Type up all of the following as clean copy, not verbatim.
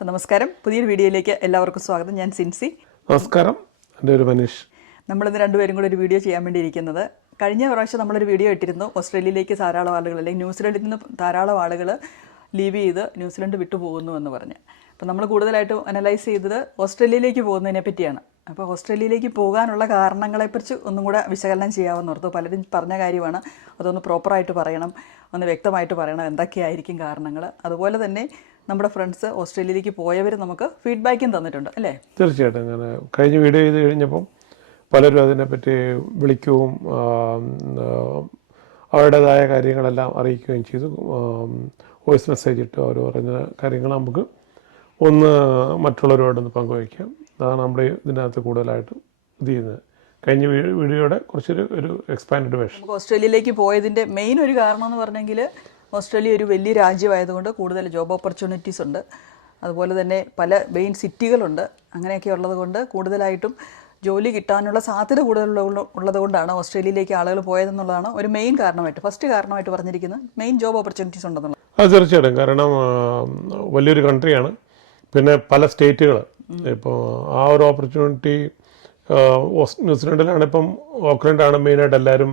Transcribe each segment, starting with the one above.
നമസ്കാരം, പുതിയൊരു വീഡിയോയിലേക്ക് എല്ലാവർക്കും സ്വാഗതം. ഞാൻ സിൻസി. നമസ്കാരം, എൻ്റെ ഒരു മനീഷ്. നമ്മളിന്ന് രണ്ടുപേരും കൂടെ ഒരു വീഡിയോ ചെയ്യാൻ വേണ്ടിയിരിക്കുന്നത്, കഴിഞ്ഞ പ്രാവശ്യം നമ്മളൊരു വീഡിയോ ഇട്ടിരുന്നു. ഓസ്ട്രേലിയയിലേക്ക് ധാരാളം ആളുകൾ, അല്ലെങ്കിൽ ന്യൂസിലൻഡിൽ നിന്ന് ധാരാളം ആളുകൾ ലീവ് ചെയ്ത് ന്യൂസിലൻഡ് വിട്ടുപോകുന്നു എന്ന് പറഞ്ഞ്. അപ്പോൾ നമ്മൾ കൂടുതലായിട്ടും അനലൈസ് ചെയ്തത് ഓസ്ട്രേലിയയിലേക്ക് പോകുന്നതിനെ പറ്റിയാണ്. അപ്പോൾ ഓസ്ട്രേലിയയിലേക്ക് പോകാനുള്ള കാരണങ്ങളെക്കുറിച്ച് ഒന്നും കൂടെ വിശകലനം ചെയ്യാമെന്ന് ഓർത്തു. പലരും പറഞ്ഞ കാര്യമാണ്, അതൊന്ന് പ്രോപ്പറായിട്ട് പറയണം, ഒന്ന് വ്യക്തമായിട്ട് പറയണം എന്തൊക്കെയായിരിക്കും കാരണങ്ങൾ. അതുപോലെ തന്നെ നമ്മുടെ ഫ്രണ്ട്സ് ഓസ്ട്രേലിയയിലേക്ക് പോയവർ നമുക്ക് ഫീഡ്ബാക്കും തന്നിട്ടുണ്ട്, അല്ലേ? തീർച്ചയായിട്ടും. അങ്ങനെ കഴിഞ്ഞ വീഡിയോ ചെയ്ത് കഴിഞ്ഞപ്പം പലരും അതിനെപ്പറ്റി വിളിക്കുകയും അവരുടേതായ കാര്യങ്ങളെല്ലാം അറിയിക്കുകയും ചെയ്തു. വോയിസ് മെസ്സേജ് ഇട്ട് അവർ പറഞ്ഞ കാര്യങ്ങൾ നമുക്ക് ഒന്ന് മറ്റുള്ളവരോടൊന്ന് പങ്കുവയ്ക്കാം. അതാണ് നമ്മൾ ഇതിനകത്ത് കൂടുതലായിട്ടും ഇത് ചെയ്യുന്നത്. കഴിഞ്ഞ വീഡിയോയുടെ കുറച്ചൊരു എക്സ്പാൻഡ് വേർഷൻ. നമുക്ക് ഓസ്ട്രേലിയയിലേക്ക് പോയതിൻ്റെ മെയിൻ ഒരു കാരണം എന്ന് പറഞ്ഞെങ്കിൽ, ഓസ്ട്രേലിയ ഒരു വലിയ രാജ്യമായതുകൊണ്ട് കൂടുതൽ ജോബ് ഓപ്പർച്യൂണിറ്റീസ് ഉണ്ട്. അതുപോലെ തന്നെ പല മെയിൻ സിറ്റികളുണ്ട്. അങ്ങനെയൊക്കെ ഉള്ളത് കൊണ്ട് കൂടുതലായിട്ടും ജോലി കിട്ടാനുള്ള സാധ്യത ഉള്ളത് കൊണ്ടാണ് ഓസ്ട്രേലിയയിലേക്ക് ആളുകൾ പോയതെന്നുള്ളതാണ് ഒരു മെയിൻ കാരണമായിട്ട്, ഫസ്റ്റ് കാരണമായിട്ട് പറഞ്ഞിരിക്കുന്നത്. മെയിൻ ജോബ് ഓപ്പർച്യൂണിറ്റീസ് ഉണ്ടെന്നുള്ളത്. അത് തീർച്ചയായിട്ടും. കാരണം വലിയൊരു കൺട്രിയാണ്, പിന്നെ പല സ്റ്റേറ്റുകൾ. ഇപ്പോൾ ആ ഒരു ഓപ്പർച്യൂണിറ്റി ന്യൂസിലൻഡിലാണ്. ഇപ്പം ഓക്ലൻഡാണ് മെയിനായിട്ട് എല്ലാവരും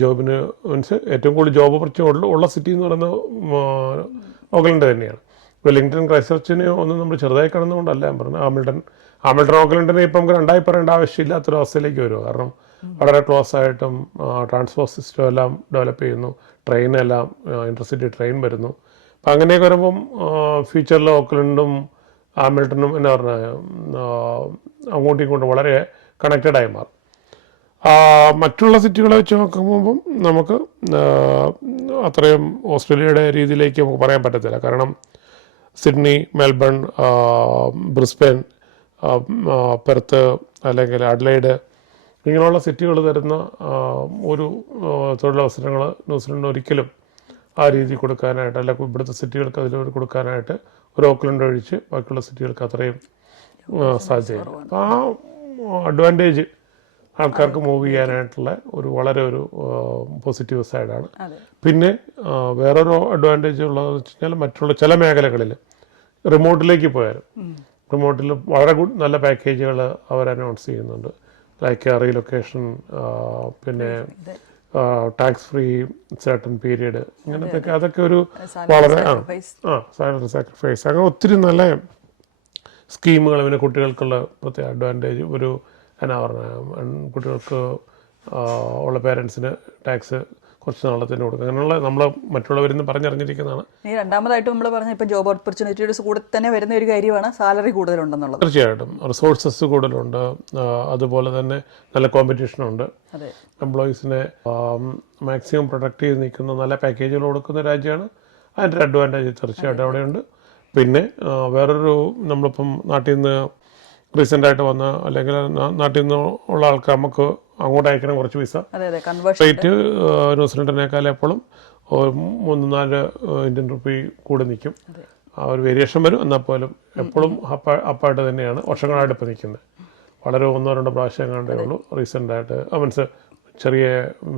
ജോബിന്, മീൻസ് ഏറ്റവും കൂടുതൽ ജോബ് ഓപ്പർച്യൂണിറ്റി ഉള്ള സിറ്റി എന്ന് പറയുന്നത് ഓക്ലൻഡ് തന്നെയാണ്. വെല്ലിംഗ്ടൺ, ക്രൈസ്റ്റ്ചർച്ചിനെ ഒന്നും നമ്മൾ ചെറുതായി കാണുന്നതുകൊണ്ടല്ല ഞാൻ പറഞ്ഞത്. ഹാമിൽട്ടൺ ഓക്ലൻഡിനെ ഇപ്പം നമുക്ക് രണ്ടായി പറയേണ്ട ആവശ്യമില്ലാത്തൊരവസ്ഥയിലേക്ക് വരുമോ. കാരണം വളരെ ക്ലോസ് ആയിട്ടും ട്രാൻസ്പോർട്ട് സിസ്റ്റം എല്ലാം ഡെവലപ്പ് ചെയ്യുന്നു, ട്രെയിനെല്ലാം ഇൻ്റർസിറ്റി ട്രെയിൻ വരുന്നു. അപ്പം അങ്ങനെയൊക്കെ വരുമ്പം ഫ്യൂച്ചറിൽ ഓക്ലൻഡും ഹാമിൽട്ടണും എന്ന് പറഞ്ഞാൽ അങ്ങോട്ടും ഇങ്ങോട്ടും വളരെ കണക്റ്റഡായി മാറും. മറ്റുള്ള സിറ്റികളെ വെച്ച് നോക്കുമ്പം നമുക്ക് അത്രയും ഓസ്ട്രേലിയയുടെ രീതിയിലേക്ക് നമുക്ക് പറയാൻ പറ്റത്തില്ല. കാരണം സിഡ്നി, മെൽബൺ, ബ്രിസ്ബെൻ, പെർത്ത് അല്ലെങ്കിൽ അഡ്ലൈഡ് ഇങ്ങനെയുള്ള സിറ്റികൾ തരുന്ന ഒരു തൊഴിലവസരങ്ങൾ ന്യൂസിലൻഡ് ഒരിക്കലും ആ രീതി കൊടുക്കാനായിട്ട്, അല്ലെങ്കിൽ ഇവിടുത്തെ സിറ്റികൾക്ക് അതിൽ കൊടുക്കാനായിട്ട് ഒരു ഓക്ലൻഡ് ഒഴിച്ച് ബാക്കിയുള്ള സിറ്റികൾക്ക് അത്രയും സാധ്യതയില്ല. അപ്പോൾ ആ അഡ്വാൻറ്റേജ് ആൾക്കാർക്ക് മൂവ് ചെയ്യാനായിട്ടുള്ള വളരെ ഒരു പോസിറ്റീവ് സൈഡാണ്. പിന്നെ വേറൊരു അഡ്വാൻറ്റേജ് ഉള്ളതെന്ന് വെച്ച് കഴിഞ്ഞാൽ, മറ്റുള്ള ചില മേഖലകളിൽ റിമോട്ടിലേക്ക് പോയാലും റിമോട്ടിൽ വളരെ നല്ല പാക്കേജുകൾ അവർ അനൗൺസ് ചെയ്യുന്നുണ്ട്. ലൈക്ക് റീലൊക്കേഷൻ, പിന്നെ ടാക്സ് ഫ്രീ സർട്ടൻ പീരീഡ്, ഇങ്ങനത്തെ അതൊക്കെ ഒരു വളരെ സാലറി സാക്രിഫൈസ്, അങ്ങനെ ഒത്തിരി നല്ല സ്കീമുകൾ. പിന്നെ കുട്ടികൾക്കുള്ള പ്രത്യേക അഡ്വാൻറ്റേജ്, ഒരു എന്നാ പറഞ്ഞ കുട്ടികൾക്ക് ഉള്ള പേരൻസിന് ടാക്സ് കുറച്ച് നാളത്തിന് കൊടുക്കുക, അങ്ങനെയുള്ള നമ്മൾ മറ്റുള്ളവരിൽ നിന്ന് പറഞ്ഞറിഞ്ഞിരിക്കുന്നതാണ്. ഈ രണ്ടാമതായിട്ട് നമ്മൾ പറഞ്ഞ ഇപ്പോൾ ജോബ് ഓപ്പർച്യൂണിറ്റീസ് കൂടെ തന്നെ വരുന്ന ഒരു കാര്യമാണ് സാലറി കൂടുതലുണ്ടെന്നുള്ളത്. തീർച്ചയായിട്ടും റിസോഴ്സസ് കൂടുതലുണ്ട്, അതുപോലെ തന്നെ നല്ല കോമ്പറ്റീഷനുണ്ട്. എംപ്ലോയീസിനെ മാക്സിമം പ്രൊട്ടക്ട് ചെയ്ത് നിൽക്കുന്ന നല്ല പാക്കേജുകൾ കൊടുക്കുന്ന രാജ്യമാണ്. അതിൻ്റെ അഡ്വാൻറ്റേജ് തീർച്ചയായിട്ടും അവിടെയുണ്ട്. പിന്നെ വേറൊരു, നമ്മളിപ്പം നാട്ടിൽ നിന്ന് റീസെൻ്റായിട്ട് വന്ന, അല്ലെങ്കിൽ നാട്ടിൽ നിന്ന് ഉള്ള ആൾക്കാർ നമുക്ക് അങ്ങോട്ട് അയക്കണം കുറച്ച് വിസ റേറ്റ് ന്യൂസിലൻഡിനേക്കാൾ എപ്പോഴും 3-4 ഇന്ത്യൻ റുപ്പി കൂടെ നിൽക്കും. ആ ഒരു വേരിയേഷൻ വരും. എന്നാൽ പോലും എപ്പോഴും അപ്പായിട്ട് തന്നെയാണ് വർഷങ്ങളായിട്ട് ഇപ്പോൾ നിൽക്കുന്നത്. വളരെ 1-2 പ്രാവശ്യം കണ്ടേ ഉള്ളൂ റീസെൻ്റായിട്ട്, മീൻസ് ചെറിയ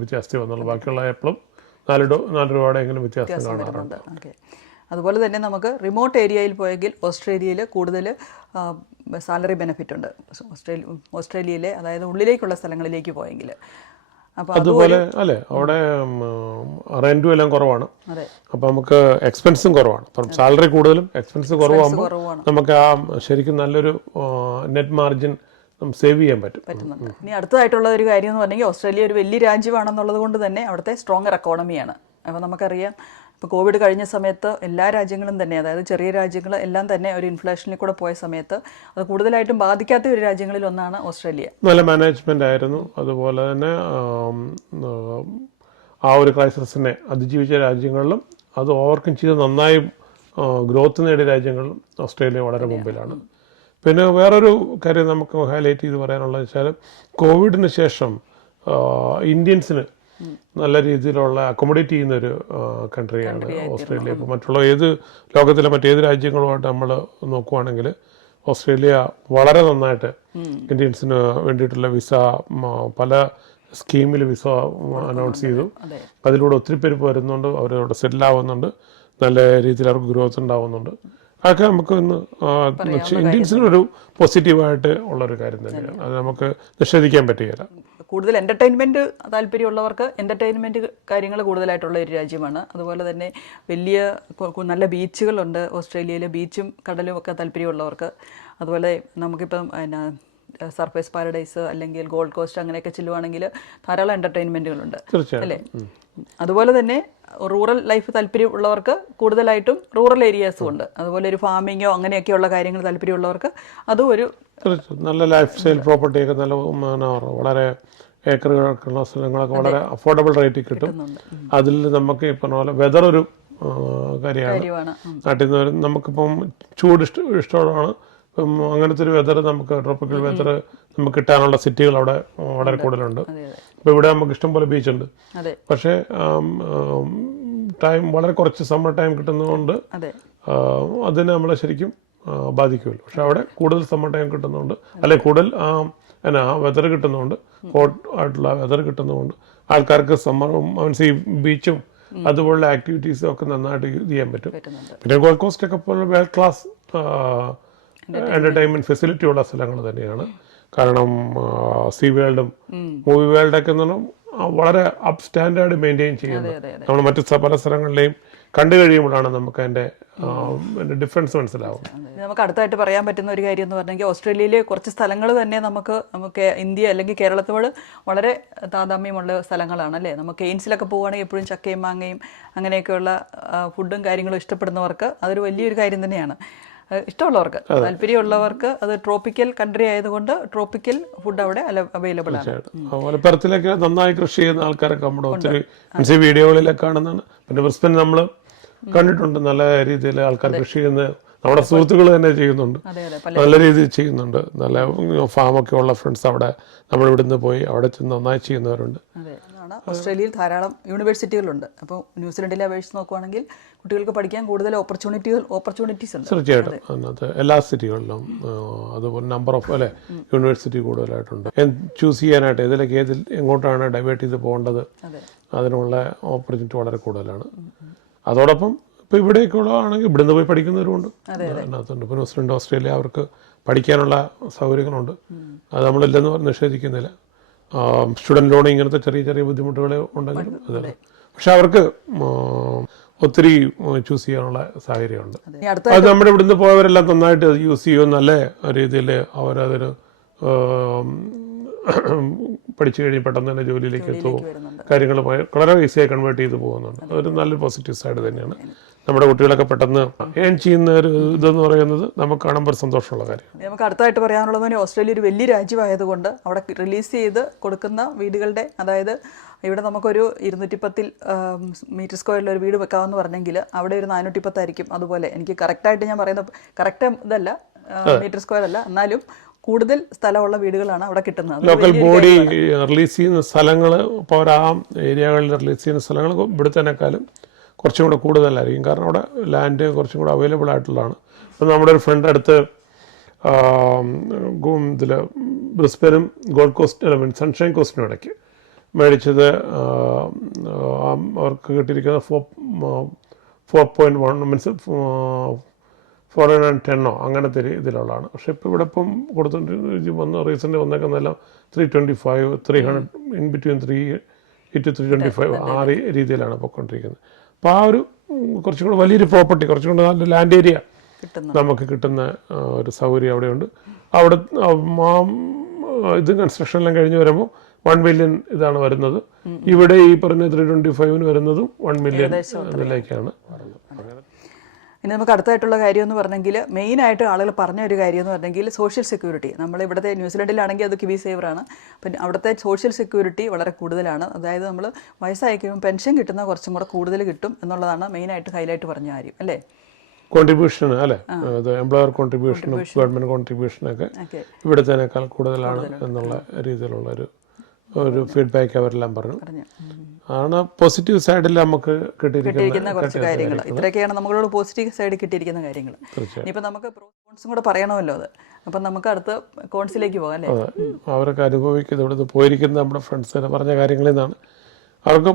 വ്യത്യാസത്തിൽ വന്നുള്ളൂ. ബാക്കിയുള്ള എപ്പോഴും 4 രൂപയുടെയെങ്കിലും വ്യത്യാസം കാണാറുണ്ട്. അതുപോലെ തന്നെ നമുക്ക് റിമോട്ട് ഏരിയയിൽ പോയെങ്കിൽ ഓസ്ട്രേലിയയിൽ കൂടുതൽ സാലറി ബെനിഫിറ്റ് ഉണ്ട്. ഓസ്ട്രേലിയയിലെ, അതായത് ഉള്ളിലേക്കുള്ള സ്ഥലങ്ങളിലേക്ക് പോയെങ്കിൽ. അപ്പോൾ അതുപോലെ അല്ലേ, അവിടെ റെൻറ്റും എല്ലാം കുറവാണ്. അപ്പം നമുക്ക് എക്സ്പെൻസും കുറവാണ്. അപ്പം സാലറി കൂടുതലും എക്സ്പെൻസ് കുറവാകുമ്പോൾ നമുക്ക് ആ ശരിക്കും നല്ലൊരു നെറ്റ് മാർജിൻ സേവ് ചെയ്യാൻ പറ്റുന്നുണ്ട്. ഇനി അടുത്തതായിട്ടുള്ള ഒരു കാര്യം എന്ന് പറഞ്ഞെങ്കിൽ, ഓസ്ട്രേലിയ ഒരു വലിയ രാജ്യമാണെന്നുള്ളത് കൊണ്ട് തന്നെ അവിടുത്തെ സ്ട്രോങ്ങർ എക്കോണമിയാണ്. അപ്പോൾ നമുക്കറിയാം, ഇപ്പോൾ കോവിഡ് കഴിഞ്ഞ സമയത്ത് എല്ലാ രാജ്യങ്ങളും തന്നെ, അതായത് ചെറിയ രാജ്യങ്ങൾ എല്ലാം തന്നെ ഒരു ഇൻഫ്ലേഷനിൽ കൂടെ പോയ സമയത്ത് അത് കൂടുതലായിട്ടും ബാധിക്കാത്ത ഒരു രാജ്യങ്ങളിൽ ഒന്നാണ് ഓസ്ട്രേലിയ. നല്ല മാനേജ്മെൻ്റ് ആയിരുന്നു. അതുപോലെ തന്നെ ആ ഒരു ക്രൈസിസിനെ അതിജീവിച്ച രാജ്യങ്ങളിലും അത് ഓവർകം ചെയ്ത് നന്നായി ഗ്രോത്ത് നേടിയ രാജ്യങ്ങളിലും ഓസ്ട്രേലിയ വളരെ മുമ്പിലാണ്. പിന്നെ വേറൊരു കാര്യം നമുക്ക് ഹൈലൈറ്റ് ചെയ്ത് പറയാനുള്ളത് വെച്ചാൽ, കോവിഡിന് ശേഷം ഇന്ത്യൻസിന് നല്ല രീതിയിലുള്ള അക്കോമഡേറ്റ് ചെയ്യുന്ന ഒരു കൺട്രിയാണ് ഓസ്ട്രേലിയ. ഇപ്പോൾ മറ്റുള്ള ലോകത്തിലെ മറ്റേത് രാജ്യങ്ങളുമായിട്ട് നമ്മൾ നോക്കുവാണെങ്കിൽ ഓസ്ട്രേലിയ വളരെ നന്നായിട്ട് ഇന്ത്യൻസിന് വേണ്ടിയിട്ടുള്ള വിസ, പല സ്കീമിൽ വിസ അനൗൺസ് ചെയ്തു. അതിലൂടെ ഒത്തിരി പേര് വരുന്നുണ്ട്, അവരവിടെ സെറ്റിൽ ആവുന്നുണ്ട്. നല്ല രീതിയിൽ അവർക്ക് ഗ്രോത്ത് ഉണ്ടാവുന്നുണ്ട്. അതൊക്കെ നമുക്ക് ഇന്ന് ഇന്ത്യൻസിനൊരു പോസിറ്റീവായിട്ട് ഉള്ളൊരു കാര്യം തന്നെയാണ്. അത് നമുക്ക് നിഷേധിക്കാൻ പറ്റുകയില്ല. കൂടുതൽ എൻ്റർടൈൻമെൻറ്റ് താല്പര്യമുള്ളവർക്ക് എൻ്റർടൈൻമെൻറ്റ് കാര്യങ്ങൾ കൂടുതലായിട്ടുള്ള ഒരു രാജ്യമാണ്. അതുപോലെ തന്നെ വലിയ നല്ല ബീച്ചുകളുണ്ട് ഓസ്ട്രേലിയയിൽ, ബീച്ചും കടലും ഒക്കെ താല്പര്യമുള്ളവർക്ക്. അതുപോലെ നമുക്കിപ്പം പിന്നെ സർഫേസ് പാരഡൈസ് അല്ലെങ്കിൽ ഗോൾഡ് കോസ്റ്റ് അങ്ങനെയൊക്കെ ചെല്ലുവാണെങ്കിൽ ധാരാളം എൻ്റർടൈൻമെൻറ്റുകളുണ്ട് അല്ലേ. അതുപോലെ തന്നെ റൂറൽ ലൈഫ് താല്പര്യമുള്ളവർക്ക് കൂടുതലായിട്ടും റൂറൽ ഏരിയാസും ഉണ്ട്. അതുപോലെ ഒരു ഫാമിങ്ങോ അങ്ങനെയൊക്കെയുള്ള കാര്യങ്ങൾ താല്പര്യമുള്ളവർക്ക് അതും ഒരു നല്ല ലൈഫ് സ്റ്റൈൽ പ്രോപ്പർട്ടിയൊക്കെ നല്ല വളരെ ഏക്കറുകൾക്കുള്ള സ്ഥലങ്ങളൊക്കെ വളരെ അഫോർഡബിൾ റേറ്റിൽ കിട്ടും. അതിൽ നമുക്ക് ഈ പറഞ്ഞ പോലെ വെതർ ഒരു കാര്യമാണ്. നാട്ടിൽ നിന്ന് നമുക്കിപ്പം ചൂട് ഇഷ്ടമാണ്. ഇപ്പം അങ്ങനത്തെ ഒരു വെതർ നമുക്ക് ട്രോപ്പിക്കൽ വെതർ നമുക്ക് കിട്ടാനുള്ള സിറ്റികൾ അവിടെ വളരെ കൂടുതലുണ്ട്. ഇപ്പം ഇവിടെ നമുക്ക് ഇഷ്ടംപോലെ ബീച്ചുണ്ട്. പക്ഷേ ടൈം വളരെ കുറച്ച് സമ്മർ ടൈം കിട്ടുന്നതുകൊണ്ട് അതിനെ നമ്മളെ ശരിക്കും ബാധിക്കുമല്ലോ. പക്ഷെ അവിടെ കൂടുതൽ സമ്മർ ടൈം കിട്ടുന്നതുകൊണ്ട് അല്ലെങ്കിൽ കൂടുതൽ വെതർ കിട്ടുന്നതുകൊണ്ട് ഹോട്ട് ആയിട്ടുള്ള വെതർ കിട്ടുന്നതുകൊണ്ട് ആൾക്കാർക്ക് സമ്മറും മീൻസ് ഈ ബീച്ചും അതുപോലുള്ള ആക്ടിവിറ്റീസും ഒക്കെ നന്നായിട്ട് ഇത് ചെയ്യാൻ പറ്റും. പിന്നെ ഗോൾഡ് കോസ്റ്റ് ഒക്കെ പോലെ വേൾഡ് ക്ലാസ് എന്റർടൈൻമെന്റ് ഫെസിലിറ്റി ഉള്ള സ്ഥലങ്ങൾ തന്നെയാണ്. കാരണം സീ വേൾഡും മൂവി വേൾഡൊക്കെ എന്ന് പറഞ്ഞാൽ വളരെ അപ്പ് സ്റ്റാൻഡേർഡ് മെയിൻറ്റെയിൻ ചെയ്യുന്നത് നമ്മൾ മറ്റു പല സ്ഥലങ്ങളിലെയും കണ്ടു കഴിയുമ്പോഴാണ് നമുക്ക് അതിൻ്റെ ഡിഫറൻസ് മനസ്സിലാവും. നമുക്ക് അടുത്തായിട്ട് പറയാൻ പറ്റുന്ന ഒരു കാര്യം എന്ന് പറഞ്ഞെങ്കിൽ ഓസ്ട്രേലിയയിലെ കുറച്ച് സ്ഥലങ്ങൾ തന്നെ നമുക്ക് ഇന്ത്യ അല്ലെങ്കിൽ കേരളത്തോട് വളരെ താതാമ്യമുള്ള സ്ഥലങ്ങളാണ് അല്ലേ. നമുക്ക് കെയ്ൻസിലൊക്കെ പോവുകയാണെങ്കിൽ എപ്പോഴും ചക്കയും മാങ്ങയും അങ്ങനെയൊക്കെയുള്ള ഫുഡും കാര്യങ്ങളും ഇഷ്ടപ്പെടുന്നവർക്ക് അതൊരു വലിയൊരു കാര്യം തന്നെയാണ്. ഇഷ്ടമുള്ളവർക്ക് താല്പര്യമുള്ളവർക്ക് അത് ട്രോപ്പിക്കൽ കൺട്രി ആയതുകൊണ്ട് ട്രോപ്പിക്കൽ ഫുഡ് അവിടെ അവൈലബിൾ ആണ്. അതുപോലെ പെർത്തിലൊക്കെ നന്നായി കൃഷി ചെയ്യുന്ന ആൾക്കാരൊക്കെ നമ്മുടെ ഒത്തിരി വീഡിയോകളിലൊക്കെ കാണുന്നതാണ്. പിന്നെ ബ്രിസ്ബൻ നമ്മൾ കണ്ടിട്ടുണ്ട് നല്ല രീതിയിൽ ആൾക്കാർ കൃഷി ചെയ്യുന്ന നമ്മുടെ സുഹൃത്തുക്കൾ തന്നെ ചെയ്യുന്നുണ്ട്, നല്ല രീതിയിൽ ചെയ്യുന്നുണ്ട്. നല്ല ഫാമൊക്കെ ഉള്ള ഫ്രണ്ട്സ് അവിടെ നമ്മൾ ഇവിടുന്ന് പോയി അവിടെ ചെന്ന് നന്നായി ചെയ്യുന്നവരുണ്ട്. ഓസ്ട്രേലിയയിൽ ധാരാളം യൂണിവേഴ്സിറ്റികളുണ്ട്. അപ്പോൾ ന്യൂസിലൻഡിലെ അപേക്ഷിച്ച് നോക്കുവാണെങ്കിൽ കുട്ടികൾക്ക് പഠിക്കാൻ കൂടുതൽ ഓപ്പർച്യൂണിറ്റീസ് ഉണ്ട്. തീർച്ചയായിട്ടും അതിനകത്ത് എല്ലാ സിറ്റികളിലും അതുപോലെ നമ്പർ ഓഫ് അല്ലെ യൂണിവേഴ്സിറ്റി കൂടുതലായിട്ടുണ്ട്. ചൂസ് ചെയ്യാനായിട്ട് ഇതിലേക്ക് എങ്ങോട്ടാണ് ഡൈവേർട്ട് ചെയ്ത് പോകേണ്ടത് അതിനുള്ള ഓപ്പർച്യൂണിറ്റി വളരെ കൂടുതലാണ്. അതോടൊപ്പം ഇപ്പോൾ ഇവിടെയൊക്കെ ഉള്ളതാണെങ്കിൽ ഇവിടുന്ന് പോയി പഠിക്കുന്നവരുമുണ്ട് അതിനകത്തുണ്ട്. ഇപ്പോൾ ന്യൂസിലൻഡ് ഓസ്ട്രേലിയ അവർക്ക് പഠിക്കാനുള്ള സൗകര്യങ്ങളുണ്ട്. അത് നമ്മളില്ലെന്ന് നിഷേധിക്കുന്നില്ല. സ്റ്റുഡൻറ് ലോൺ ഇങ്ങനത്തെ ചെറിയ ചെറിയ ബുദ്ധിമുട്ടുകൾ ഉണ്ടെങ്കിലും അതെ, പക്ഷെ അവർക്ക് ഒത്തിരി ചൂസ് ചെയ്യാനുള്ള സാഹചര്യമുണ്ട്. അത് നമ്മുടെ ഇവിടുന്ന് പോയവരെല്ലാം നന്നായിട്ട് യൂസ് ചെയ്യും. നല്ല രീതിയിൽ അവരതൊരു പഠിച്ചു കഴിഞ്ഞ് പെട്ടെന്ന് തന്നെ ജോലിയിലേക്ക് എത്തുമോ കാര്യങ്ങൾ വളരെ ഈസിയായി കൺവേർട്ട് ചെയ്ത് പോകുന്നുണ്ട്. അതൊരു നല്ലൊരു പോസിറ്റീവ് സൈഡ് തന്നെയാണ്. നമ്മുടെ കുട്ടികളൊക്കെ പെട്ടെന്ന് ഏൺ ചെയ്യുന്ന ഒരു ഇതെന്ന് പറയുന്നത് നമുക്ക് കാണുമ്പോൾ സന്തോഷമുള്ള കാര്യം. നമുക്ക് അടുത്തായിട്ട് പറയാനുള്ളത് തന്നെ ഓസ്ട്രേലിയ ഒരു വലിയ രാജ്യമായതുകൊണ്ട് അവിടെ റിലീസ് ചെയ്ത് കൊടുക്കുന്ന വീടുകളുടെ, അതായത് ഇവിടെ നമുക്കൊരു 210 മീറ്റർ സ്ക്വയറിൽ ഒരു വീട് വെക്കാമെന്ന് പറഞ്ഞെങ്കിൽ അവിടെ ഒരു 410 ആയിരിക്കും. അതുപോലെ എനിക്ക് കറക്റ്റായിട്ട് ഞാൻ പറയുന്നത് കറക്റ്റ് ഇതല്ല, മീറ്റർ സ്ക്വയർ അല്ല, എന്നാലും കൂടുതൽ സ്ഥലമുള്ള വീടുകളാണ് അവിടെ കിട്ടുന്നത്. ലോക്കൽ ബോഡി റിലീസ് ചെയ്യുന്ന സ്ഥലങ്ങൾ ഇപ്പോൾ ആ ഏരിയകളിൽ റിലീസ് ചെയ്യുന്ന സ്ഥലങ്ങൾ ഇവിടുത്തേക്കാളും കുറച്ചും കൂടെ കൂടുതലായിരിക്കും. കാരണം അവിടെ ലാൻഡ് കുറച്ചും കൂടെ അവൈലബിൾ ആയിട്ടുള്ളതാണ്. അപ്പോൾ നമ്മുടെ ഒരു ഫ്രണ്ട് അടുത്ത് ഇതിൽ ബ്രിസ്ബനും ഗോൾഡ് കോസ്റ്റ് സൺഷൈൻ കോസ്റ്റിനും ഇടയ്ക്ക് മേടിച്ചത് അവർക്ക് കിട്ടിയിരിക്കുന്നത് 4.1 മീൻസ് 410 അങ്ങനത്തെ ഇതിലുള്ളതാണ്. പക്ഷെ ഇപ്പോൾ ഇവിടെ ഇപ്പം കൊടുത്തുകൊണ്ടിരിക്കുന്ന റീസെൻ്റ് വന്നേക്കുന്നതെല്ലാം 325 300 ഇൻ ബിറ്റ്വീൻ 3 to 325 ആ രീതിയിലാണ് പോയിക്കൊണ്ടിരിക്കുന്നത്. അപ്പോൾ ആ ഒരു കുറച്ചും കൂടെ വലിയൊരു പ്രോപ്പർട്ടി, കുറച്ചും കൂടെ നല്ല ലാൻഡ് ഏരിയ നമുക്ക് കിട്ടുന്ന ഒരു സൗകര്യം അവിടെയുണ്ട്. അവിടെ ഇത് കൺസ്ട്രക്ഷനെല്ലാം കഴിഞ്ഞ് വരുമ്പോൾ 1 million ഇതാണ് വരുന്നത്. ഇവിടെ ഈ പറഞ്ഞ 325 വരുന്നതും 1 million ഇതിലേക്കാണ്. ഇനി നമുക്ക് അടുത്തായിട്ടുള്ള കാര്യം എന്ന് പറഞ്ഞെങ്കിൽ മെയിനായിട്ട് ആളുകൾ പറഞ്ഞ ഒരു കാര്യം എന്ന് പറഞ്ഞെങ്കിൽ സോഷ്യൽ സെക്യൂരിറ്റി. നമ്മളിവിടുത്തെ ന്യൂസിലൻഡിലാണെങ്കിൽ അത് കിവി സേവറാണ്. പിന്നെ അവിടുത്തെ സോഷ്യൽ സെക്യൂരിറ്റി വളരെ കൂടുതലാണ്. അതായത് നമ്മൾ വയസ്സായി കഴിയുമ്പോൾ പെൻഷൻ കിട്ടുന്ന കുറച്ചും കൂടെ കൂടുതൽ കിട്ടും എന്നുള്ളതാണ് മെയിനായിട്ട് ഹൈലൈറ്റ് പറഞ്ഞ കാര്യം അല്ലേ. കോൺട്രിബ്യൂഷൻ അല്ലേ, എംപ്ലോയർ കോൺട്രിബ്യൂഷനും ഗവൺമെൻറ് കോൺട്രിബ്യൂഷനൊക്കെ ഇവിടുത്തേക്കാൾ കൂടുതലാണ് എന്നുള്ള രീതിയിലുള്ള ഒരു ഫീഡ്ബാക്ക് അവരെല്ലാം പറഞ്ഞു. ആണ് പോസിറ്റീവ് സൈഡിൽ നമുക്ക് കിട്ടിയിരിക്കുന്ന കുറച്ച് കാര്യങ്ങൾ. ഇത്രയൊക്കെയാണ് നമ്മളോട് പോസിറ്റീവ് സൈഡിൽ കിട്ടിയിരിക്കുന്ന കാര്യങ്ങൾ. ഇനിയിപ്പോൾ നമുക്ക് കോൺസും കൂടെ പറയണമല്ലോ അത്. അപ്പം നമുക്ക് അടുത്ത കോൺസിലേക്ക് പോകാം അല്ലേ. അവരൊക്കെ അനുഭവിക്കുന്നത് ഇവിടുന്ന് പോയിരിക്കുന്ന നമ്മുടെ ഫ്രണ്ട്സ് പറഞ്ഞ കാര്യങ്ങളിൽ നിന്നാണ് അവർക്ക്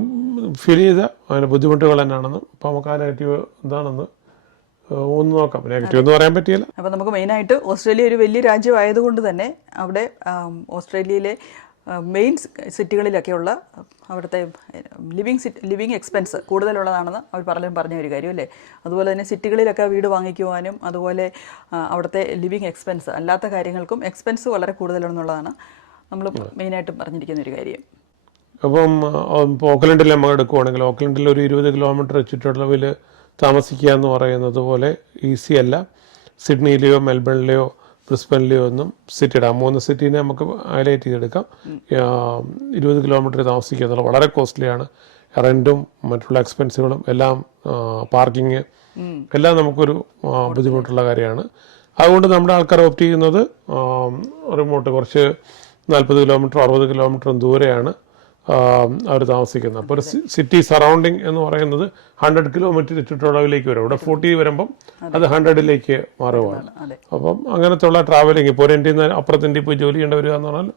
ഫീൽ ചെയ്ത അതിൻ്റെ ബുദ്ധിമുട്ടുകൾ എന്നാണെന്ന്. അപ്പോൾ നമുക്ക് ആ നെഗറ്റീവ് എന്താണെന്ന് ഒന്ന് നോക്കാം. നെഗറ്റീവ് എന്ന് പറയാൻ പറ്റിയില്ല. അപ്പോൾ നമുക്ക് മെയിനായിട്ട് ഓസ്ട്രേലിയ ഒരു വലിയ രാജ്യമായതുകൊണ്ട് തന്നെ അവിടെ ഓസ്ട്രേലിയയിലെ മെയിൻ സിറ്റികളിലൊക്കെയുള്ള അവിടുത്തെ ലിവിങ് എക്സ്പെൻസ് കൂടുതലുള്ളതാണെന്ന് അവർ പറഞ്ഞ ഒരു കാര്യം അല്ലേ. അതുപോലെ തന്നെ സിറ്റികളിലൊക്കെ വീട് വാങ്ങിക്കുവാനും അതുപോലെ അവിടുത്തെ ലിവിങ് എക്സ്പെൻസ് അല്ലാത്ത കാര്യങ്ങൾക്കും എക്സ്പെൻസ് വളരെ കൂടുതലാണെന്നുള്ളതാണ് നമ്മൾ മെയിനായിട്ട് പറഞ്ഞിരിക്കുന്ന ഒരു കാര്യം. അപ്പം ഇപ്പോൾ ഓക്ലൻഡിൽ നമ്മൾ എടുക്കുവാണെങ്കിൽ ഓക്ലൻഡിൽ ഒരു 20 കിലോമീറ്റർ ചുറ്റളവിൽ താമസിക്കുക എന്ന് പറയുന്നത് പോലെ ഈസി അല്ല. സിഡ്നിയിലെയോ മെൽബണിലെയോ ബ്രിസ്ബനിലെയോ ഒന്നും സിറ്റിയുടെ 3 സിറ്റീനെ നമുക്ക് ഹൈലൈറ്റ് ചെയ്തെടുക്കാം. 20 കിലോമീറ്റർ താമസിക്കുക എന്നുള്ളത് വളരെ കോസ്റ്റ്ലിയാണ്. റെൻറ്റും മറ്റുള്ള എക്സ്പെൻസുകളും എല്ലാം, പാർക്കിങ് എല്ലാം നമുക്കൊരു ബുദ്ധിമുട്ടുള്ള കാര്യമാണ്. അതുകൊണ്ട് നമ്മുടെ ആൾക്കാർ ഓപ്റ്റ് ചെയ്യുന്നത് റിമോട്ട് കുറച്ച് 40 കിലോമീറ്റർ 60 കിലോമീറ്ററും ദൂരെയാണ് അവർ താമസിക്കുന്നത്. അപ്പോൾ ഒരു സിറ്റി സറൗണ്ടിങ് എന്ന് പറയുന്നത് 100 കിലോമീറ്റർ ചുറ്റളവിലേക്ക് വരും. ഇവിടെ 40 വരുമ്പം അത് 100ലേക്ക് മാറുകയാണ്. അപ്പം അങ്ങനത്തെ ഉള്ള ട്രാവലിംഗ് ഇപ്പോൾ ഒരു എൻ്റെ അപ്പുറത്തിൻ്റെ പോയി ജോലി ചെയ്യേണ്ടി വരിക എന്ന് പറഞ്ഞാൽ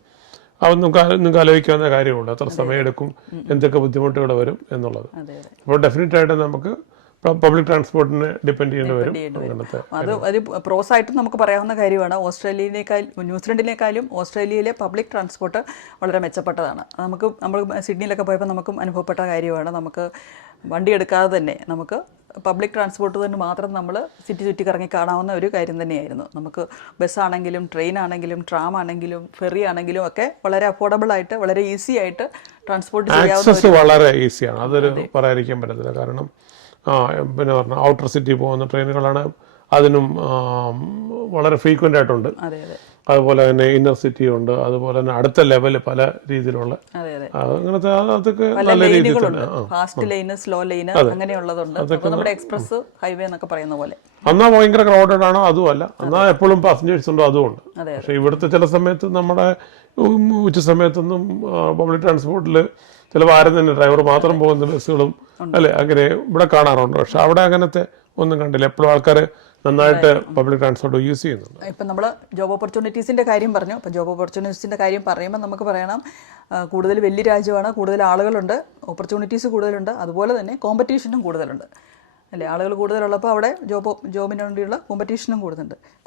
അത് നിങ്ങൾക്ക് ആലോചിക്കാവുന്ന കാര്യമുള്ളൂ. എത്ര സമയമെടുക്കും, എന്തൊക്കെ ബുദ്ധിമുട്ടുകൾ വരും എന്നുള്ളത്. അപ്പോൾ ഡെഫിനറ്റായിട്ട് നമുക്ക് പബ്ലിക് ട്രാൻസ്പോർട്ടിനെ ഡിപ്പെൻഡ് ചെയ്യേണ്ടി വരും. അത് ഒരു പ്രോസ് ആയിട്ട് നമുക്ക് പറയാവുന്ന കാര്യമാണ്. ന്യൂസിലൻഡിനേക്കാളും ഓസ്ട്രേലിയയിലെ പബ്ലിക് ട്രാൻസ്പോർട്ട് വളരെ മെച്ചപ്പെട്ടതാണ്. നമ്മൾ സിഡ്നിയിലൊക്കെ പോയപ്പോൾ നമുക്കും അനുഭവപ്പെട്ട കാര്യമാണ്. നമുക്ക് വണ്ടി എടുക്കാതെ തന്നെ നമുക്ക് പബ്ലിക് ട്രാൻസ്പോർട്ട് തന്നെ മാത്രം നമ്മൾ ചുറ്റി കറങ്ങി കാണാവുന്ന ഒരു കാര്യം തന്നെയായിരുന്നു. നമുക്ക് ബസ്സാണെങ്കിലും ട്രെയിൻ ആണെങ്കിലും ട്രാം ആണെങ്കിലും ഫെറി ആണെങ്കിലും ഒക്കെ വളരെ അഫോർഡബിൾ ആയിട്ട് വളരെ ഈസി ആയിട്ട് ട്രാൻസ്പോർട്ട് ചെയ്യാവുന്ന വളരെ ഈസിയാണ്. അതൊരു പറയാതിരിക്കാൻ പറ്റത്തില്ല. കാരണം പിന്നെ പറഞ്ഞാൽ ഔട്ടർ സിറ്റി പോകുന്ന ട്രെയിനുകളാണ്, അതിനും വളരെ ഫ്രീക്വൻ്റ് ആയിട്ടുണ്ട്. അതുപോലെ തന്നെ ഇന്നർ സിറ്റി ഉണ്ട്. അതുപോലെ തന്നെ അടുത്ത ലെവല് പല രീതിയിലുള്ള അങ്ങനത്തെ അതൊക്കെ നല്ല രീതിയിൽ തന്നെ ഫാസ്റ്റ് ലൈന് സ്ലോ ലൈന് അങ്ങനെയുള്ളതുണ്ട്. നമ്മുടെ എക്സ്പ്രസ് ഹൈവേ എന്നൊക്കെ പറയുന്ന പോലെ. എന്നാൽ ഭയങ്കര ക്രൗഡഡ് ആണോ അതുമല്ല, എന്നാൽ എപ്പോഴും പാസഞ്ചേഴ്സ് ഉണ്ടോ അതുമുണ്ട്. പക്ഷെ ഇവിടുത്തെ ചില സമയത്ത് നമ്മുടെ ഉച്ച സമയത്തൊന്നും പബ്ലിക് ട്രാൻസ്പോർട്ടിൽ ചിലപ്പോൾ ആരും തന്നെ ഡ്രൈവർ മാത്രം പോകുന്ന ബസ്സുകളും അല്ലേ അങ്ങനെ ഇവിടെ കാണാറുണ്ട്. പക്ഷെ അവിടെ അങ്ങനത്തെ ഒന്നും കണ്ടില്ല. എപ്പോഴും ആൾക്കാർ നന്നായിട്ട് പബ്ലിക് ട്രാൻസ്പോർട്ട് യൂസ് ചെയ്യുന്നുണ്ട്. ഇപ്പം നമ്മൾ ജോബ് ഓപ്പർച്യൂണിറ്റീസിൻ്റെ കാര്യം പറഞ്ഞു. അപ്പം ജോബ് ഓപ്പർച്യൂണിറ്റീസിൻ്റെ കാര്യം പറയുമ്പോൾ നമുക്ക് പറയണം, കൂടുതൽ വലിയ രാജ്യമാണ്, കൂടുതൽ ആളുകളുണ്ട്, ഓപ്പർച്യൂണിറ്റീസ് കൂടുതലുണ്ട്, അതുപോലെ തന്നെ കോമ്പറ്റീഷനും കൂടുതലുണ്ട് അല്ലേ. ആളുകൾ കൂടുതലുള്ളപ്പോൾ അവിടെ ജോബിന് വേണ്ടിയുള്ള കോമ്പറ്റീഷനും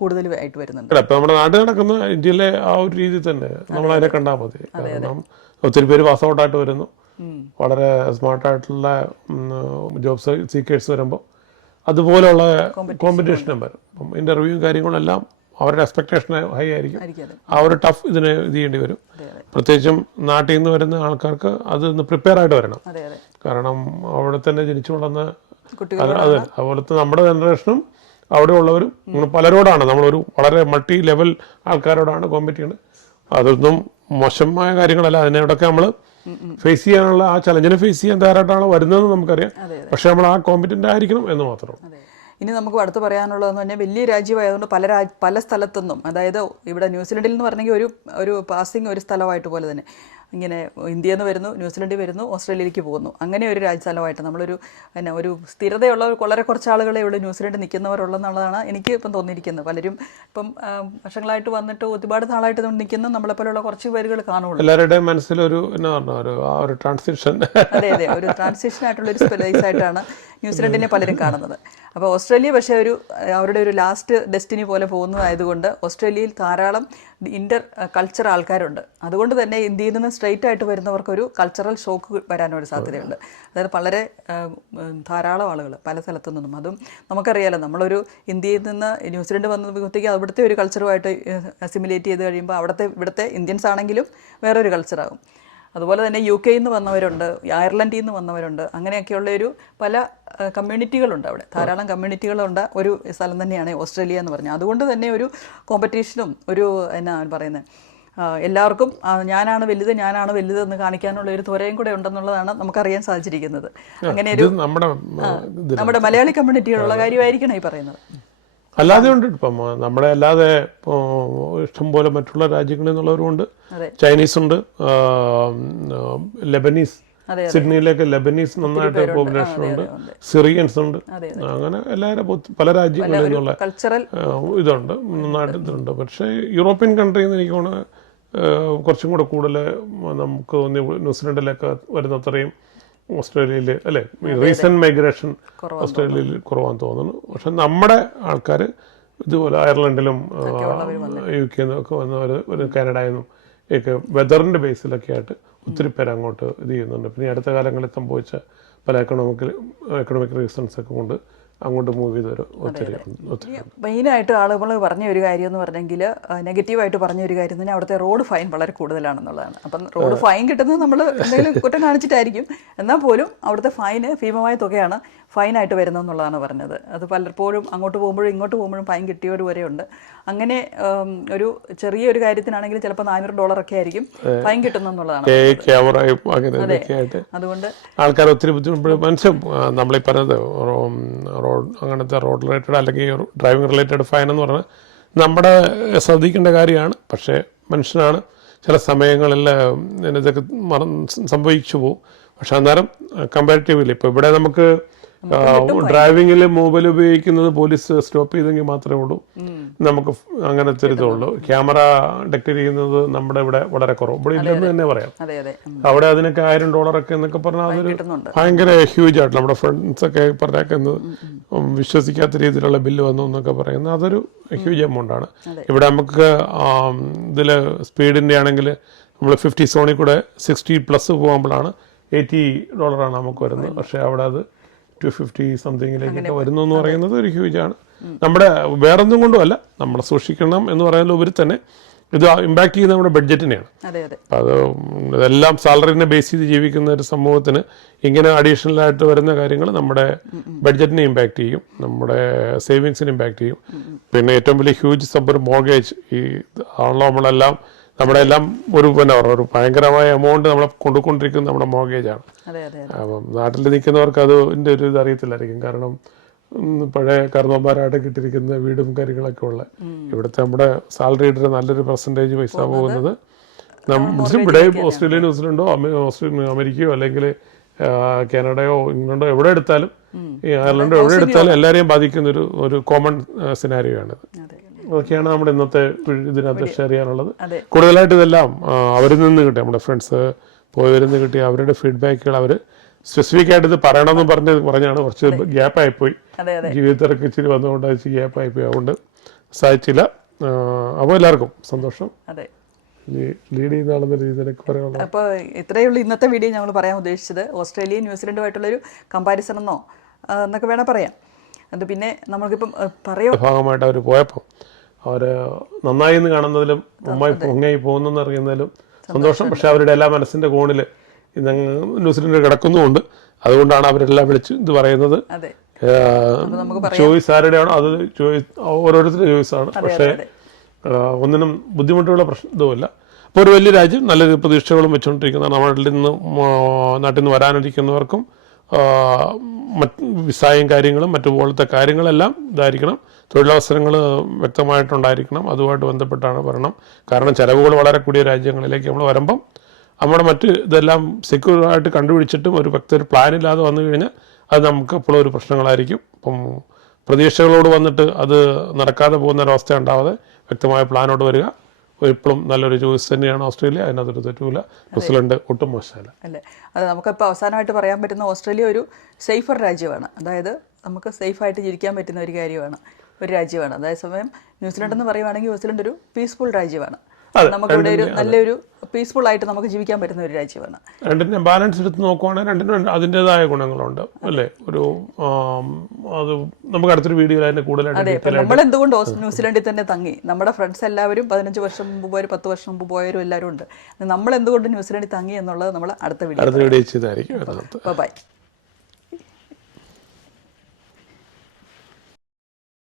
കൂടുതലായിട്ട് വരുന്നുണ്ട്. ഇപ്പം നമ്മുടെ നാട്ടിൽ നടക്കുന്ന ഇന്ത്യയിലെ ആ ഒരു രീതി തന്നെ നമ്മൾ അതിനെ കണ്ടാൽ മതി. കാരണം ഒത്തിരി പേര് പാസ് ഔട്ടായിട്ട് വരുന്നു. വളരെ സ്മാർട്ടായിട്ടുള്ള ജോബ് സീക്കേഴ്സ് വരുമ്പോൾ അതുപോലെയുള്ള കോമ്പറ്റീഷനും വരും. അപ്പം ഇൻ്റർവ്യൂ കാര്യങ്ങളെല്ലാം അവരുടെ എക്സ്പെക്ടേഷൻ ഹൈ ആയിരിക്കും. ആ ഒരു ടഫ് ഇത് ചെയ്യേണ്ടി വരും. പ്രത്യേകിച്ചും നാട്ടിൽ നിന്ന് വരുന്ന ആൾക്കാർക്ക് അതൊന്ന് പ്രിപ്പയർ ആയിട്ട് വരണം. കാരണം അവിടെ തന്നെ ജനിച്ചു വളർന്ന അതെ അതുപോലത്തെ നമ്മുടെ ജനറേഷനും അവിടെ ഉള്ളവരും പലരോടാണ് നമ്മളൊരു വളരെ മൾട്ടി ലെവൽ ആൾക്കാരോടാണ് കോമ്പറ്റ് ചെയ്യുന്നത്. അതൊന്നും മോശമായ കാര്യങ്ങളല്ല. അതിനോടൊക്കെ നമ്മൾ ഫേസ് ചെയ്യാനുള്ള ആ ചലഞ്ചിനെ ഫേസ് ചെയ്യാൻ തയ്യാറായിട്ടാണ് വരുന്നതെന്ന് നമുക്കറിയാം. പക്ഷെ നമ്മൾ ആ കോമ്പറ്റന്റ് ആയിരിക്കണം എന്ന് മാത്രം. ഇനി നമുക്ക് അടുത്ത് പറയാനുള്ളതെന്ന് പറഞ്ഞാൽ വലിയ രാജ്യമായതുകൊണ്ട് പല സ്ഥലത്തുനിന്നും, അതായത് ഇവിടെ ന്യൂസിലൻഡിൽ എന്ന് പറഞ്ഞെങ്കിൽ ഒരു പാസിങ് ഒരു സ്ഥലമായിട്ട് പോലെ തന്നെ ഇങ്ങനെ ഇന്ത്യയിൽ നിന്ന് വരുന്നു, ന്യൂസിലൻഡിൽ വരുന്നു, ഓസ്ട്രേലിയയിലേക്ക് പോകുന്നു. അങ്ങനെ ഒരു സ്ഥലമായിട്ട് നമ്മളൊരു ഒരു സ്ഥിരതയുള്ള വളരെ കുറച്ച് ആളുകളെ ഇവിടെ ന്യൂസിലൻഡിൽ നിൽക്കുന്നവരുള്ളതെന്നുള്ളതാണ് എനിക്ക് ഇപ്പം തോന്നിയിരിക്കുന്നത്. പലരും ഇപ്പം വർഷങ്ങളായിട്ട് വന്നിട്ട് ഒരുപാട് നാളായിട്ട് നിൽക്കുന്ന നമ്മളെപ്പോലുള്ള കുറച്ച് പേരുകൾ കാണുള്ളൂ. എല്ലാവരുടെയും മനസ്സിലൊരു ട്രാൻസിഷൻ, അതെ ഒരു ട്രാൻസിഷൻ ആയിട്ടുള്ള ഒരു സ്പേസ് ആയിട്ടാണ് ന്യൂസിലൻഡിനെ പലരും കാണുന്നത്. അപ്പോൾ ഓസ്ട്രേലിയ പക്ഷേ അവരുടെ ഒരു ലാസ്റ്റ് ഡെസ്റ്റിനി പോലെ പോകുന്നതായതുകൊണ്ട് ഓസ്ട്രേലിയയിൽ ധാരാളം കൾച്ചർ ആൾക്കാരുണ്ട്. അതുകൊണ്ട് തന്നെ ഇന്ത്യയിൽ നിന്ന് സ്ട്രെയിറ്റ് ആയിട്ട് വരുന്നവർക്കൊരു കൾച്ചറൽ ഷോക്ക് വരാനൊരു സാധ്യതയുണ്ട്. അതായത് വളരെ ധാരാളം ആളുകൾ പല സ്ഥലത്തു നിന്നും. അതും നമുക്കറിയാലോ, നമ്മളൊരു ഇന്ത്യയിൽ നിന്ന് ന്യൂസിലൻഡ് വന്നപ്പോഴത്തേക്ക് അവിടുത്തെ ഒരു കൾച്ചറുമായിട്ട് അസിമുലേറ്റ് ചെയ്ത് കഴിയുമ്പോൾ ഇവിടുത്തെ ഇന്ത്യൻസ് ആണെങ്കിലും വേറൊരു കൾച്ചറാകും. അതുപോലെ തന്നെ UK നിന്ന് വന്നവരുണ്ട്, അയർലൻഡിൽ നിന്ന് വന്നവരുണ്ട്. അങ്ങനെയൊക്കെയുള്ള പല കമ്മ്യൂണിറ്റികളുണ്ട് അവിടെ. ധാരാളം കമ്മ്യൂണിറ്റികളുണ്ട് ഒരു സ്ഥലം തന്നെയാണ് ഓസ്ട്രേലിയ എന്ന് പറഞ്ഞാൽ. അതുകൊണ്ട് തന്നെ ഒരു കോമ്പറ്റീഷനും എന്നാ പറയുന്നത്, എല്ലാവർക്കും ഞാനാണ് വലുത് എന്ന് കാണിക്കാനുള്ള ഒരു ത്വരയും കൂടെ ഉണ്ടെന്നുള്ളതാണ് നമുക്കറിയാൻ സാധിച്ചിരിക്കുന്നത്. അങ്ങനെ നമ്മുടെ മലയാളി കമ്മ്യൂണിറ്റികളുള്ള കാര്യമായിരിക്കണം ഈ പറയുന്നത്. അല്ലാതെ ഉണ്ട്. ഇപ്പം നമ്മുടെ അല്ലാതെ ഇഷ്ടംപോലെ മറ്റുള്ള രാജ്യങ്ങളിൽ നിന്നുള്ളവരുമുണ്ട്. ചൈനീസ് ഉണ്ട്, ലെബനീസ്, സിഡ്നിയിലേക്ക് ലെബനീസ് നന്നായിട്ട് പോപ്പുലേഷൻ ഉണ്ട്, സിറിയൻസ് ഉണ്ട്. അങ്ങനെ എല്ലാവരും പല രാജ്യങ്ങളിൽ നിന്നുള്ള ഇതുണ്ട്, നന്നായിട്ട് ഇതുണ്ട്. പക്ഷേ യൂറോപ്യൻ കൺട്രിയിൽ നിന്ന് എനിക്ക് കുറച്ചും കൂടെ കൂടുതൽ നമുക്ക് ന്യൂസിലൻഡിലൊക്കെ വരുന്ന അത്രയും ഓസ്ട്രേലിയയിൽ അല്ലേ റീസെന്റ് മൈഗ്രേഷൻ ഓസ്ട്രേലിയയിൽ കുറവാന്ന് തോന്നുന്നു. പക്ഷെ നമ്മുടെ ആൾക്കാർ ഇതുപോലെ അയർലൻഡിലും UK ഒക്കെ വന്നവർ ഒരു കാനഡയിൽ നിന്നും ഒക്കെ വെതറിൻ്റെ ബേസിലൊക്കെ ആയിട്ട് ഒത്തിരി പേര് അങ്ങോട്ട് ഇത് ചെയ്യുന്നുണ്ട്. പിന്നെ അടുത്ത കാലങ്ങളിൽ സംഭവിച്ച പല എക്കണോമിക് റീസൺസ് ഒക്കെ കൊണ്ട് അങ്ങോട്ട് മൂവ് ചെയ്തൊരു ഒത്തിരി. മെയിനായിട്ട് ആളുകൾ പറഞ്ഞ ഒരു കാര്യം എന്ന് പറഞ്ഞെങ്കിൽ നെഗറ്റീവായിട്ട് പറഞ്ഞ ഒരു കാര്യം തന്നെ അവിടുത്തെ റോഡ് ഫൈൻ വളരെ കൂടുതലാണെന്നുള്ളതാണ്. അപ്പം റോഡ് ഫൈൻ കിട്ടുന്നത് നമ്മൾ എന്തെങ്കിലും കുറ്റം കാണിച്ചിട്ടായിരിക്കും, എന്നാൽ പോലും അവിടുത്തെ ഫൈന് ഭീമമായ തുകയാണ് ഫൈനായിട്ട് വരുന്നതെന്നുള്ളതാണ് പറഞ്ഞത്. അത് പലപ്പോഴും അങ്ങോട്ട് പോകുമ്പോഴും ഇങ്ങോട്ട് പോകുമ്പോഴും ഫൈൻ കിട്ടിയവർ വരെ ഉണ്ട്. അങ്ങനെ ഒരു ചെറിയൊരു കാര്യത്തിനാണെങ്കിൽ ചിലപ്പോൾ $400 ഒക്കെ ആയിരിക്കും ഫൈൻ കിട്ടുന്നതെന്നുള്ളതാണ്. അതുകൊണ്ട് ആൾക്കാർ ഒത്തിരി ബുദ്ധിമുട്ട് മനസ്സിലും നമ്മളീ പറഞ്ഞത് അങ്ങനത്തെ റോഡ് റിലേറ്റഡ് അല്ലെങ്കിൽ ഡ്രൈവിംഗ് റിലേറ്റഡ് ഫൈൻ എന്ന് പറഞ്ഞാൽ നമ്മുടെ ശ്രദ്ധിക്കേണ്ട കാര്യമാണ്. പക്ഷേ മനുഷ്യനാണ്, ചില സമയങ്ങളിൽ ഇതൊക്കെ സംഭവിച്ചു പോകും. പക്ഷെ അന്നേരം കമ്പാരിറ്റീവ്ലി ഇപ്പോൾ ഇവിടെ നമുക്ക് ഡ്രൈവിങ്ങിൽ മൊബൈൽ ഉപയോഗിക്കുന്നത് പോലീസ് സ്റ്റോപ്പ് ചെയ്തെങ്കിൽ മാത്രമേ ഉള്ളൂ നമുക്ക് അങ്ങനത്തെ ഇതുള്ളൂ. ക്യാമറ ഡിറ്റക്ട് ചെയ്യുന്നത് നമ്മുടെ ഇവിടെ വളരെ കുറവ്, ഇവിടെ ഇല്ലെന്ന് തന്നെ പറയാം. അവിടെ അതിനൊക്കെ $1000 ഒക്കെ എന്നൊക്കെ പറഞ്ഞാൽ അതൊരു ഭയങ്കര ഹ്യൂജ് ആയിട്ട് നമ്മുടെ ഫ്രണ്ട്സ് ഒക്കെ പറഞ്ഞേക്കുന്നത് വിശ്വസിക്കാത്ത രീതിയിലുള്ള ബില്ല് വന്നു എന്നൊക്കെ പറയുന്നത് അതൊരു ഹ്യൂജ് എമൗണ്ട് ആണ്. ഇവിടെ നമുക്ക് ഇതിൽ സ്പീഡിൻ്റെ ആണെങ്കിൽ നമ്മൾ 50 സോണിൽ കൂടെ 60+ പോകുമ്പോഴാണ് $80 നമുക്ക് വരുന്നത്. പക്ഷേ അവിടെ അത് 250 സംതിങ്ങിലേക്കൊക്കെ വരുന്നു എന്ന് പറയുന്നത് ഒരു ഹ്യൂജാണ്. നമ്മുടെ വേറൊന്നും കൊണ്ടുമല്ല, നമ്മൾ സൂക്ഷിക്കണം എന്ന് പറയുന്നതിലുപരി തന്നെ ഇത് ഇമ്പാക്ട് ചെയ്യുന്നത് നമ്മുടെ ബഡ്ജറ്റിനെയാണ്. അത് ഇതെല്ലാം സാലറിനെ ബേസ് ചെയ്ത് ജീവിക്കുന്ന ഒരു സമൂഹത്തിന് ഇങ്ങനെ അഡീഷണൽ ആയിട്ട് വരുന്ന കാര്യങ്ങൾ നമ്മുടെ ബഡ്ജറ്റിനെ ഇമ്പാക്ട് ചെയ്യും, നമ്മുടെ സേവിങ്സിനെ ഇമ്പാക്ട് ചെയ്യും. പിന്നെ ഏറ്റവും വലിയ ഹ്യൂജ് സബ് മോർഗേജ് ഈ ആണല്ലോ നമ്മളെല്ലാം നമ്മുടെ എല്ലാം ഒരു ഒരു ഭയങ്കരമായ എമൗണ്ട് നമ്മളെ കൊണ്ടുകൊണ്ടിരിക്കുന്നത് നമ്മുടെ മോർഗേജാണ്. അപ്പം നാട്ടിൽ നിൽക്കുന്നവർക്ക് അതിൻ്റെ ഒരു ഇത് അറിയത്തില്ലായിരിക്കും. കാരണം പഴയ കാരണവന്മാരായിട്ട് കിട്ടിയിരിക്കുന്ന വീടും കാര്യങ്ങളൊക്കെ ഉള്ള ഇവിടുത്തെ നമ്മുടെ സാലറിയുടെ നല്ലൊരു പെർസെൻറ്റേജ് പൈസ പോകുന്നത് ഇവിടെ ഓസ്ട്രേലിയ, ന്യൂസിലൻഡോ അമേരിക്കയോ അല്ലെങ്കിൽ കാനഡയോ ഇംഗ്ലണ്ടോ എവിടെ എടുത്താലും അയർലൻഡോ എവിടെ എടുത്താലും എല്ലാവരെയും ബാധിക്കുന്ന ഒരു കോമൺ സിനാരിയോ ആണ്. അതൊക്കെയാണ് നമ്മുടെ ഇന്നത്തെ ഇതിനകത്ത് ഷെയർ ചെയ്യാനുള്ളത്. കൂടുതലായിട്ട് ഇതെല്ലാം അവരിൽ നിന്ന് കിട്ടിയ നമ്മുടെ ഫ്രണ്ട്സ് പോയവരിൽ നിന്ന് കിട്ടിയ അവരുടെ ഫീഡ്ബാക്കുകൾ അവർ സ്പെസിഫിക് ആയിട്ട് ഇത് പറയണമെന്ന് പറഞ്ഞാണ്. കുറച്ച് ഗ്യാപ്പായിപ്പോയി, ജീവിതത്തിലൊക്കെ ഇച്ചിരി വന്നുകൊണ്ട് ഇച്ചിരി ഗ്യാപ്പായിപ്പോയി, അതുകൊണ്ട് സാധിച്ചില്ല. അപ്പോൾ എല്ലാവർക്കും സന്തോഷം. ലീഡ് ചെയ്യുന്ന ആളെന്ന രീതിയിലൊക്കെ പറയാനുള്ളത്. അപ്പോൾ ഇത്രയേ ഉള്ളൂ ഇന്നത്തെ വീഡിയോ ഞങ്ങൾ പറയാൻ ഉദ്ദേശിച്ചത്. ഓസ്ട്രേലിയയും ന്യൂസിലൻഡുമായിട്ടുള്ളൊരു കമ്പാരിസൺ എന്നോ എന്നൊക്കെ വേണം പറയാം. അത് പിന്നെ നമുക്കിപ്പം പറയാം ഭാഗമായിട്ട് അവർ പോയപ്പോൾ അവർ നന്നായി എന്ന് കാണുന്നതിലും പൊങ്ങായി പോകുന്നെന്ന് അറിയുന്നതിലും സന്തോഷം. പക്ഷെ അവരുടെ എല്ലാ മനസ്സിൻ്റെ കോണിൽ ന്യൂസിലൻഡ് കിടക്കുന്നുമുണ്ട്. അതുകൊണ്ടാണ് അവരെല്ലാം വിളിച്ച് ഇത് പറയുന്നത്. ചോയ്സ് ആരുടെയാണോ അത് ഓരോരുത്തരുടെ ചോയ്സാണ്. പക്ഷേ ഒന്നിനും ബുദ്ധിമുട്ടുള്ള ഇതുമില്ല. അപ്പോൾ ഒരു വലിയ രാജ്യം നല്ല പ്രതീക്ഷകളും വെച്ചുകൊണ്ടിരിക്കുന്ന നാട്ടിൽ നിന്ന് വരാനിരിക്കുന്നവർക്കും വിസായും കാര്യങ്ങളും മറ്റുപോലത്തെ കാര്യങ്ങളെല്ലാം ഇതായിരിക്കണം. തൊഴിലവസരങ്ങൾ വ്യക്തമായിട്ടുണ്ടായിരിക്കണം. അതുമായിട്ട് ബന്ധപ്പെട്ടാണ് വരണം. കാരണം ചിലവുകൾ വളരെ കൂടിയ രാജ്യങ്ങളിലേക്ക് നമ്മൾ വരുമ്പം നമ്മുടെ മറ്റ് ഇതെല്ലാം സെക്യൂറായിട്ട് കണ്ടുപിടിച്ചിട്ടും ഒരു വ്യക്തി പ്ലാൻ ഇല്ലാതെ വന്നു കഴിഞ്ഞാൽ അത് നമുക്ക് എപ്പോഴും ഒരു പ്രശ്നങ്ങളായിരിക്കും. അപ്പം പ്രതീക്ഷകളോട് വന്നിട്ട് അത് നടക്കാതെ പോകുന്ന ഒരവസ്ഥ ഉണ്ടാവാതെ വ്യക്തമായ പ്ലാനോട് വരിക എപ്പോഴും നല്ലൊരു ചോയ്സ് തന്നെയാണ് ഓസ്ട്രേലിയ. അതിനകത്തൊരു തെറ്റുമില്ല. ന്യൂസിലൻഡ് ഒട്ടും മോശമല്ല അല്ലേ. അത് നമുക്കിപ്പോൾ അവസാനമായിട്ട് പറയാൻ പറ്റുന്ന ഓസ്ട്രേലിയ ഒരു സേഫർ രാജ്യമാണ്. അതായത് നമുക്ക് സേഫായിട്ട് ജീവിക്കാൻ പറ്റുന്ന ഒരു രാജ്യമാണ്. അതേസമയം ന്യൂസിലൻഡ് എന്ന് പറയുവാണെങ്കിൽ ന്യൂസിലൻഡ് ഒരു പീസ്ഫുൾ രാജ്യമാണ്. നമുക്കിവിടെ ഒരു നല്ലൊരു പീസ്ഫുൾ ആയിട്ട് നമുക്ക് ജീവിക്കാൻ പറ്റുന്ന ഒരു രാജ്യമാണ്. രണ്ടിനെ ബാലൻസ് എടുത്ത് നോക്കുവാണെങ്കിൽ രണ്ടിനും അതിൻ്റെതായ ഗുണങ്ങളുണ്ട് അല്ലേ. ഒരു അത് നമുക്ക് അടുത്തൊരു വീഡിയോയിൽ അതിന്റെ കൂടുതലായിട്ട് നമ്മൾ എന്തുകൊണ്ട് ന്യൂസിലൻഡിൽ തന്നെ തങ്ങി. നമ്മുടെ ഫ്രണ്ട്സ് എല്ലാവരും 15 വർഷം മുമ്പ് പോയവർ 10 വർഷം മുമ്പ് പോയവരും എല്ലാവരും ഉണ്ട്. നമ്മൾ എന്തുകൊണ്ട് ന്യൂസിലൻഡിൽ തങ്ങി എന്നുള്ളത് നമ്മൾ അടുത്ത വീഡിയോ ചെയ്തായിരിക്കും. ബൈ.